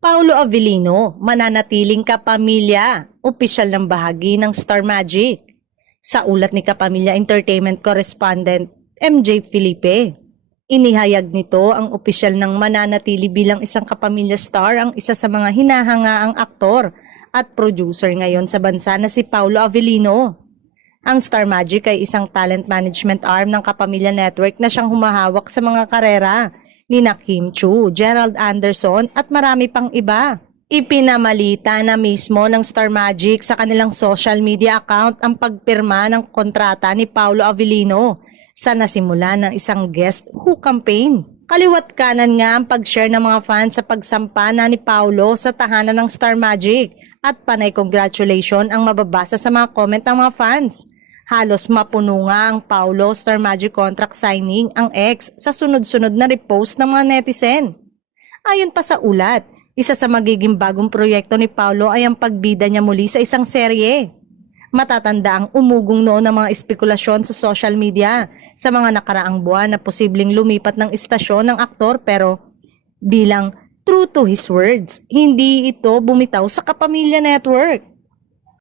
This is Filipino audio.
Paulo Avellino, mananatiling kapamilya, opisyal ng bahagi ng Star Magic. Sa ulat ni Kapamilya Entertainment Correspondent MJ Felipe, inihayag nito ang opisyal ng mananatili bilang isang kapamilya star ang isa sa mga hinahangaang aktor at producer ngayon sa bansa na si Paulo Avellino. Ang Star Magic ay isang talent management arm ng Kapamilya Network na siyang humahawak sa mga karera ni Kim Chu, Gerald Anderson at marami pang iba. Ipinamalita na mismo ng Star Magic sa kanilang social media account ang pagpirma ng kontrata ni Paulo Avellino sa nasimula ng isang Guess Who campaign. Kaliwat kanan nga ang pag-share ng mga fans sa pagsampa na ni Paulo sa tahanan ng Star Magic at panay congratulation ang mababasa sa mga comment ng mga fans. Halos mapuno nga ang Paulo Star Magic contract signing ang ex sa sunod-sunod na repost ng mga netizen. Ayon pa sa ulat, isa sa magiging bagong proyekto ni Paulo ay ang pagbida niya muli sa isang serye. Matatanda ang umugong noon ng mga espekulasyon sa social media sa mga nakaraang buwan na posibleng lumipat ng istasyon ng aktor pero bilang true to his words, hindi ito bumitaw sa Kapamilya Network.